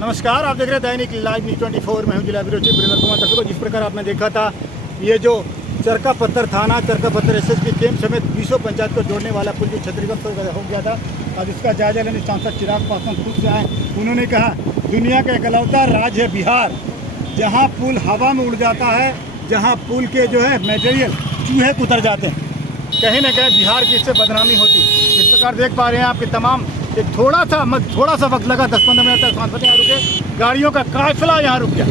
नमस्कार, आप देख रहे हैं दैनिक लाइव न्यूज़ 24 में हूं जिला विरोधी वीरेंद्र कुमार। दर्शकों, जिस प्रकार आपने देखा था ये जो चरका पत्थर थाना चरका पत्थर एसएसपी कैंप समेत 20 पंचायत को जोड़ने वाला पुल जो क्षतिग्रस्त हो गया था, अब इसका जायजा लेने सांसद चिराग पासवान खुद से आए। उन्होंने कहा दुनिया का इकलौता राज्य है बिहार, जहाँ पुल हवा में उड़ जाता है, जहाँ पुल के जो है मटेरियल चूहे उतर जाते हैं। कहीं ना कहीं बिहार की इससे बदनामी होती। इस प्रकार देख पा रहे हैं आपके तमाम एक थोड़ा सा वक्त लगा, 10-15 मिनट तक सांसद यहाँ रुके, गाड़ियों का काफिला यहाँ रुक गया।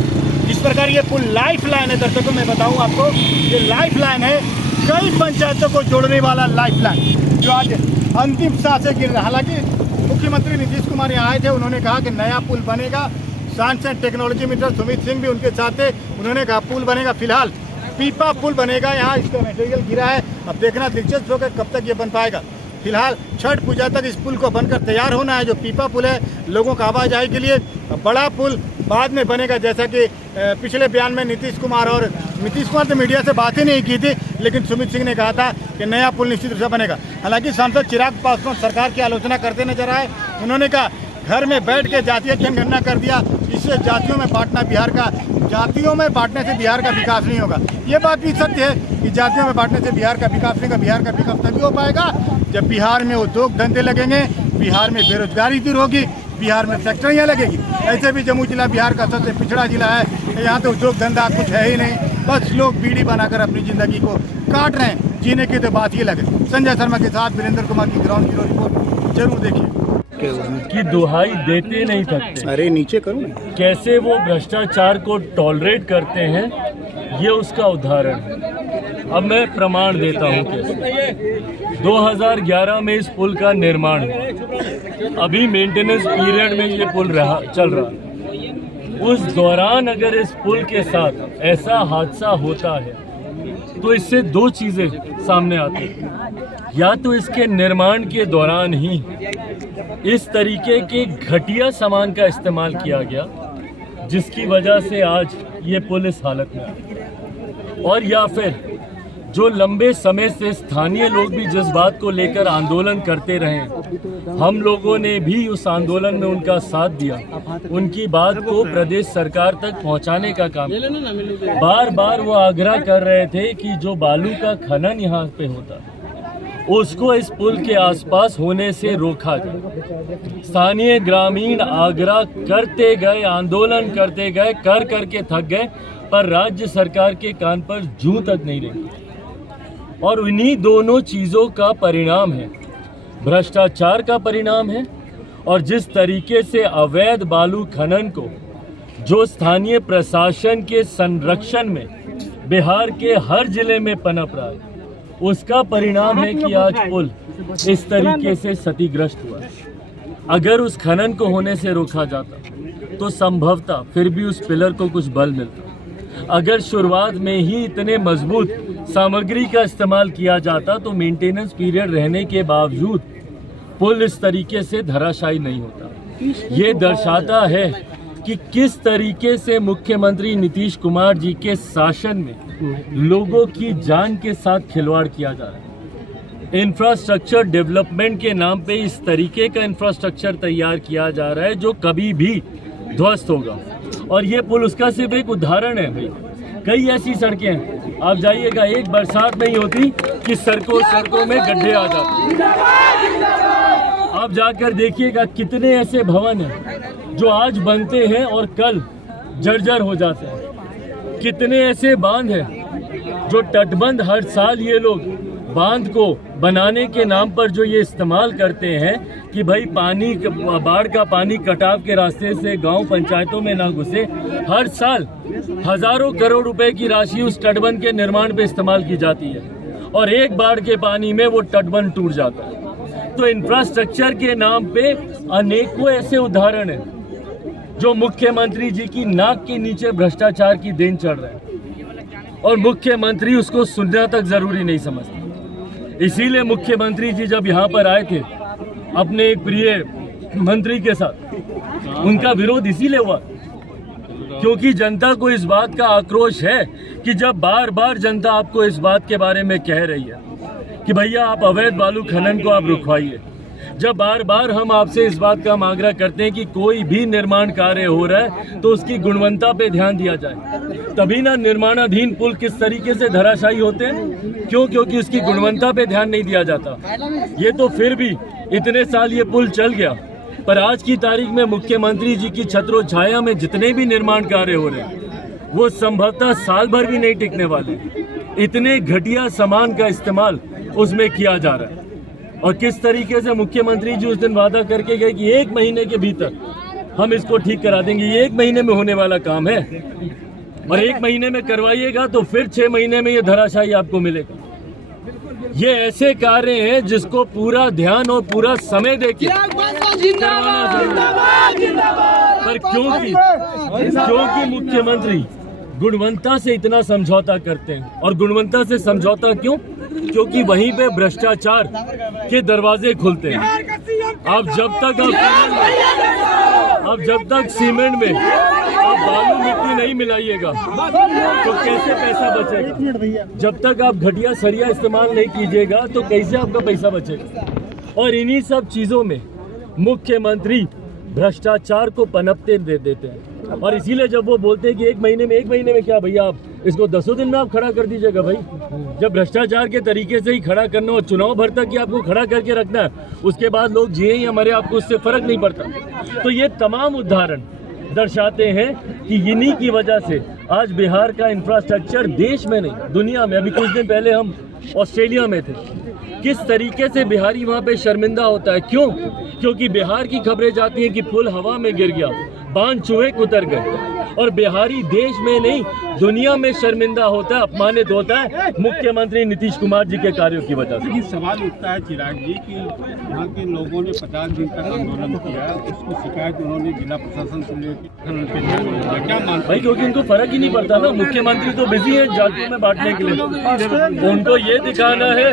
इस प्रकार ये पुल लाइफ लाइन है। दर्शकों मैं बताऊँ आपको, ये लाइफ लाइन है, कई पंचायतों को जोड़ने वाला लाइफ लाइन जो आज अंतिम सांसें गिर रहा। हालांकि मुख्यमंत्री नीतीश कुमार यहाँ आए थे, उन्होंने कहा कि नया पुल बनेगा। Science and technology minister Sumit Singh भी उनके साथ थे, उन्होंने कहा पुल बनेगा। फिलहाल पीपा पुल बनेगा, यहाँ इसका मटेरियल गिरा है। अब देखना दिलचस्प होगा कब तक ये बन पाएगा। फिलहाल छठ पूजा तक इस पुल को बनकर तैयार होना है। जो पीपा पुल है लोगों का आवाजाही के लिए, बड़ा पुल बाद में बनेगा। जैसा कि पिछले बयान में नीतीश कुमार तो मीडिया से बात ही नहीं की थी, लेकिन सुमित सिंह ने कहा था कि नया पुल निश्चित रूप से बनेगा। हालांकि सांसद चिराग पासवान सरकार की आलोचना करते नजर आए। उन्होंने कहा घर में बैठ के जातीय जनगणना कर दिया, इससे जातियों में बांटने से बिहार का विकास नहीं होगा। ये बात भी सत्य है कि जातियों में बांटने से बिहार का विकास नहीं होगा। बिहार का विकास तभी हो पाएगा जब बिहार में उद्योग धंधे लगेंगे, बिहार में बेरोजगारी दूर होगी, बिहार में फैक्ट्रियाँ लगेगी। ऐसे भी जम्मू जिला बिहार का सबसे पिछड़ा जिला है, यहाँ तो उद्योग धंधा कुछ है ही नहीं। बस लोग बीड़ी बनाकर अपनी ज़िंदगी को काट रहे हैं, जीने की तो बात ही लगे। संजय शर्मा के साथ वीरेंद्र कुमार की ग्राउंड जीरो रिपोर्ट जरूर देखिए। की दुहाई देते नहीं थकते। अरे नीचे करूँ, कैसे वो भ्रष्टाचार को टॉलरेट करते हैं, ये उसका उदाहरण है। अब मैं प्रमाण देता हूँ कैसे। 2011 में इस पुल का निर्माण हुआ, अभी मेंटेनेंस पीरियड में ये पुल चल रहा है। उस दौरान अगर इस पुल के साथ ऐसा हादसा होता है तो इससे दो चीज़ें सामने आती हैं। या तो इसके निर्माण के दौरान ही इस तरीके के घटिया सामान का इस्तेमाल किया गया जिसकी वजह से आज ये पुल इस हालत में है, और या फिर जो लंबे समय से स्थानीय लोग भी जिस बात को लेकर आंदोलन करते रहे, हम लोगों ने भी उस आंदोलन में उनका साथ दिया, उनकी बात को प्रदेश सरकार तक पहुंचाने का काम। बार बार वो आग्रह कर रहे थे कि जो बालू का खनन यहाँ पे होता उसको इस पुल के आसपास होने से रोका जाए। स्थानीय ग्रामीण आग्रह करते गए, आंदोलन करते गए, कर करके थक गए, पर राज्य सरकार के कान पर जूं तक नहीं रही। और इन्हीं दोनों चीज़ों का परिणाम है, भ्रष्टाचार का परिणाम है, और जिस तरीके से अवैध बालू खनन को जो स्थानीय प्रशासन के संरक्षण में बिहार के हर जिले में पनप रहा है, उसका परिणाम है कि आज पुल इस तरीके से क्षतिग्रस्त हुआ है। अगर उस खनन को होने से रोका जाता तो संभवतः फिर भी उस पिलर को कुछ बल मिलता। अगर शुरुआत में ही इतने मजबूत सामग्री का इस्तेमाल किया जाता तो मेंटेनेंस पीरियड रहने के बावजूद पुल इस तरीके से धराशायी नहीं होता। ये दर्शाता है कि किस तरीके से मुख्यमंत्री नीतीश कुमार जी के शासन में लोगों की जान के साथ खिलवाड़ किया जा रहा है। इंफ्रास्ट्रक्चर डेवलपमेंट के नाम पे इस तरीके का इंफ्रास्ट्रक्चर तैयार किया जा रहा है जो कभी भी ध्वस्त होगा, और ये पुल उसका सिर्फ एक उदाहरण है। भाई कई ऐसी सड़कें हैं, आप जाइएगा, एक बरसात नहीं होती कि सड़कों में गड्ढे आ जाते। आप जाकर देखिएगा कितने ऐसे भवन हैं जो आज बनते हैं और कल जर्जर हो जाते हैं। कितने ऐसे बांध हैं जो तटबंध हर साल ये लोग बांध को बनाने के नाम पर जो ये इस्तेमाल करते हैं कि भाई पानी, बाढ़ का पानी कटाव के रास्ते से गांव पंचायतों में ना घुसे, हर साल हजारों करोड़ रुपए की राशि उस तटबंध के निर्माण पे इस्तेमाल की जाती है, और एक बाढ़ के पानी में वो तटबंध टूट जाता है। तो इंफ्रास्ट्रक्चर के नाम पे अनेकों ऐसे उदाहरण हैं जो मुख्यमंत्री जी की नाक के नीचे भ्रष्टाचार की देन चढ़ रहे हैं, और मुख्यमंत्री उसको सुनना तक जरूरी नहीं समझते। इसीलिए मुख्यमंत्री जी जब यहाँ पर आए थे अपने एक प्रिय मंत्री के साथ, उनका विरोध इसीलिए हुआ क्योंकि जनता को इस बात का आक्रोश है कि जब बार बार जनता आपको इस बात के बारे में कह रही है कि भैया आप अवैध बालू खनन को आप रुकवाइए, जब बार बार हम आपसे इस बात का आग्रह करते हैं कि कोई भी निर्माण कार्य हो रहा है तो उसकी गुणवत्ता पे ध्यान दिया जाए, तभी ना निर्माणाधीन पुल किस तरीके से धराशायी होते हैं। क्यों? क्योंकि उसकी गुणवत्ता पे ध्यान नहीं दिया जाता। ये तो फिर भी इतने साल ये पुल चल गया, पर आज की तारीख में मुख्यमंत्री जी की छत्रो छाया में जितने भी निर्माण कार्य हो रहे हैं वो संभवतः साल भर भी नहीं टिकने वाले। इतने घटिया सामान का इस्तेमाल उसमें किया जा रहा है। और किस तरीके से मुख्यमंत्री जी उस दिन वादा करके गए कि 1 महीने के भीतर हम इसको ठीक करा देंगे। ये 1 महीने में होने वाला काम है, और 1 महीने में करवाइएगा तो फिर 6 महीने में ये धराशायी आपको मिलेगा। ये ऐसे कार्य हैं जिसको पूरा ध्यान और पूरा समय देके करवाना जरूरी है। पर क्योंकि मुख्यमंत्री गुणवत्ता से इतना समझौता करते हैं, और गुणवत्ता से समझौता क्यों? क्योंकि वहीं पे भ्रष्टाचार के दरवाजे खुलते हैं। अब जब तक सीमेंट में आप बालू मिट्टी नहीं मिलाइएगा तो कैसे पैसा बचेगा? जब तक आप घटिया सरिया इस्तेमाल नहीं कीजिएगा तो कैसे आपका पैसा बचेगा? और इन्हीं सब चीजों में मुख्यमंत्री भ्रष्टाचार को पनपते दे देते हैं। और इसीलिए जब वो बोलते हैं कि 1 महीने में क्या भैया, आप इसको 10 दिन में आप खड़ा कर दीजिएगा। भाई, जब भ्रष्टाचार के तरीके से ही खड़ा करना और चुनाव भर तक ही आपको खड़ा करके रखना है, उसके बाद लोग जिए या मरे आपको उससे फर्क नहीं पड़ता। तो ये तमाम उदाहरण दर्शाते हैं कि इन्हीं की वजह से आज बिहार का इंफ्रास्ट्रक्चर देश में नहीं दुनिया में, अभी कुछ दिन पहले हम ऑस्ट्रेलिया में थे, किस तरीके से बिहारी वहाँ पे शर्मिंदा होता है। क्यों? क्योंकि बिहार की खबरें जाती हैं कि पुल हवा में गिर गया, बांध चूहे उतर गए, और बिहारी देश में नहीं दुनिया में शर्मिंदा होता है, अपमानित होता है मुख्यमंत्री नीतीश कुमार जी के कार्यों की वजह से। सवाल उठता है चिराग जी कि यहाँ के लोगों ने 50 दिन तक आंदोलन किया, उसको शिकायत उन्होंने जिला प्रशासन से लेकर क्या मानते? भाई, क्योंकि उनको फर्क ही नहीं पड़ता ना। मुख्यमंत्री तो बिजी है जातियों में बांटने के लिए। उनको ये दिखाना है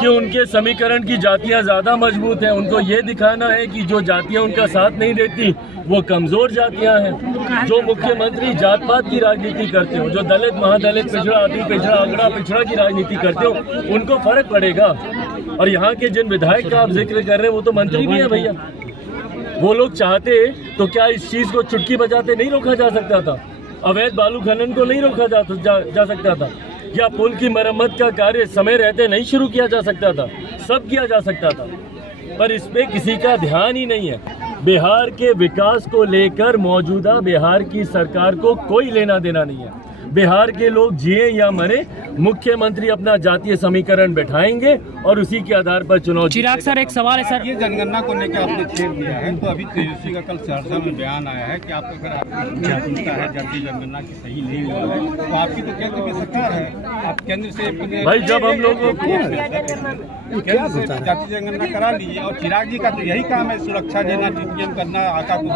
कि उनके समीकरण की जातियां ज्यादा मजबूत हैं। उनको ये दिखाना है कि जो जातियां उनका साथ नहीं देती वो कमजोर जातियां हैं। जो मुख्यमंत्री जात पात की राजनीति करते हो, जो दलित महादलित पिछड़ा अति पिछड़ा अगड़ा पिछड़ा की राजनीति करते हो, उनको फर्क पड़ेगा। और यहाँ के जिन विधायक का आप जिक्र कर रहे हैं वो तो मंत्री भी है भैया। वो लोग चाहते तो क्या इस चीज को चुटकी बजाते नहीं रोका जा सकता था? अवैध बालू खनन को नहीं रोका जा सकता था? या पुल की मरम्मत का कार्य समय रहते नहीं शुरू किया जा सकता था? सब किया जा सकता था, पर इस पे किसी का ध्यान ही नहीं है। बिहार के विकास को लेकर मौजूदा बिहार की सरकार को कोई लेना देना नहीं है। बिहार के लोग जिए या मरे, मुख्यमंत्री अपना जातीय समीकरण बैठाएंगे और उसी के आधार पर चुनाव। चिराग सर, एक सवाल है सर, ये जनगणना को लेकर आपने छेड़ दिया है, तो अभी तेजस्वी का कल सहरसा में बयान आया है कि आपका अगर जातीय जनगणना की सही नहीं हुआ है तो आपकी तो केंद्र में सरकार है, आप केंद्र से भाई जब हम लोगों को केंद्र से जातीय जनगणना करा लीजिए। और चिराग जी का तो यही काम है, सुरक्षा देना, डीपीएम करना, आका को।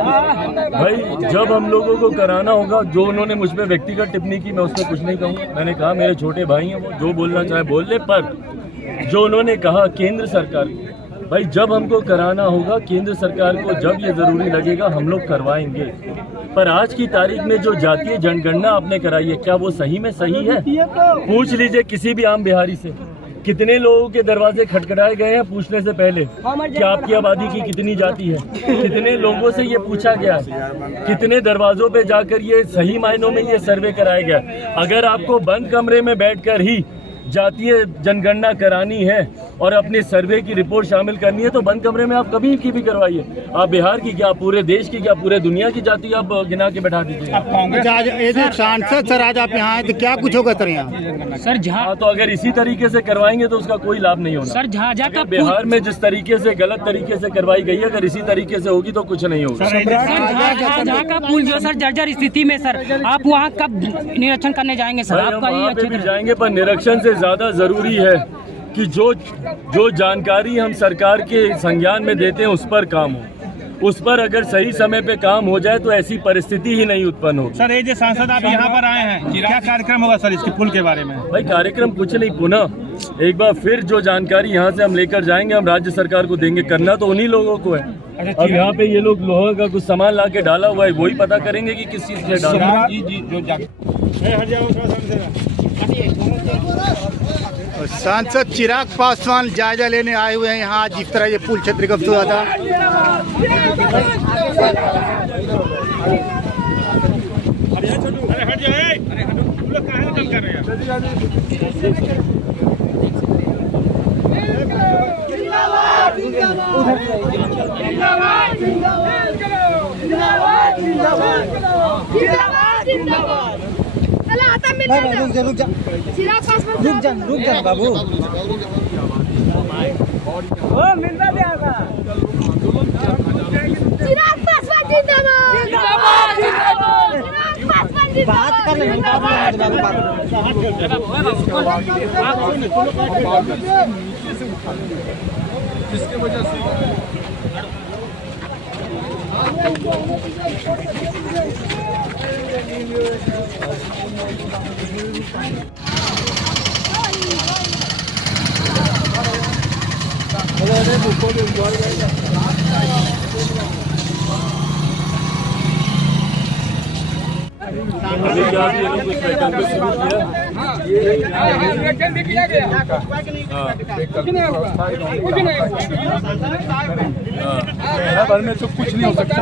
भाई जब हम लोगों को कराना होगा, जो उन्होंने मुझ पर व्यक्तिगत टिप्पणी की मैं उस पर कुछ नहीं कहूँगा। मैंने कहा मेरे छोटे भाई हैं, वो जो बोलना चाहे बोल ले, पर जो उन्होंने कहा केंद्र सरकार को, भाई जब हमको कराना होगा केंद्र सरकार को, जब ये जरूरी लगेगा हम लोग करवाएंगे। पर आज की तारीख में जो जातीय जनगणना आपने कराई है, क्या वो सही में सही है? पूछ लीजिए किसी भी आम बिहारी से, कितने लोगों के दरवाजे खटखटाए गए हैं पूछने से पहले कि आपकी आबादी की कितनी जाति है? कितने लोगों से ये पूछा गया है? कितने दरवाजों पे जाकर ये सही मायनों में ये सर्वे कराया गया? अगर आपको बंद कमरे में बैठकर ही जातीय जनगणना करानी है और अपने सर्वे की रिपोर्ट शामिल करनी है तो बंद कमरे में आप कभी की भी करवाइए। आप बिहार की क्या, पूरे देश की क्या, पूरे दुनिया की जाति आप गिना के बैठा दीजिए। आज सांसद सर आज आप यहाँ आए तो क्या कुछ होगा सर यहाँ? सर जहाँ तो अगर इसी तरीके से करवाएंगे तो उसका कोई लाभ नहीं होना। सर जहाँ का बिहार में जिस तरीके से गलत तरीके से करवाई गई है, अगर इसी तरीके से होगी तो कुछ नहीं होगा। जहाँ का पुल जो सर जर्जर स्थिति में, सर आप वहाँ कब निरीक्षण करने जाएंगे? सर आपका वहाँ पे भी जाएंगे, पर निरीक्षण से ज्यादा जरूरी है कि जो जानकारी हम सरकार के संज्ञान में देते हैं उस पर काम हो। उस पर अगर सही समय पे काम हो जाए तो ऐसी परिस्थिति ही नहीं उत्पन्न होगी। सर ये जो सांसद आप यहाँ पर आए हैं, क्या कार्यक्रम होगा सर इसके पुल के बारे में? भाई कार्यक्रम कुछ नहीं, पुनः एक बार फिर जो जानकारी यहाँ से हम लेकर जाएंगे हम राज्य सरकार को देंगे। करना तो उन्हीं लोगों को है। अब यहाँ पे ये लोग लोहा का कुछ सामान ला के डाला हुआ है, वही पता करेंगे कि किस चीज से डाला। और सांसद चिराग पासवान जायजा लेने आए हुए हैं यहाँ। जिस तरह ये पुल क्षतिग्रस्त हुआ था, रुक जा बाबू। चिराग पासवान जिंदाबाद। बात कर ले जिसकी वजह से अभी क्या ये लोग कुछ पैटर्न पे शुरू किया। भर में तो कुछ नहीं हो सकता।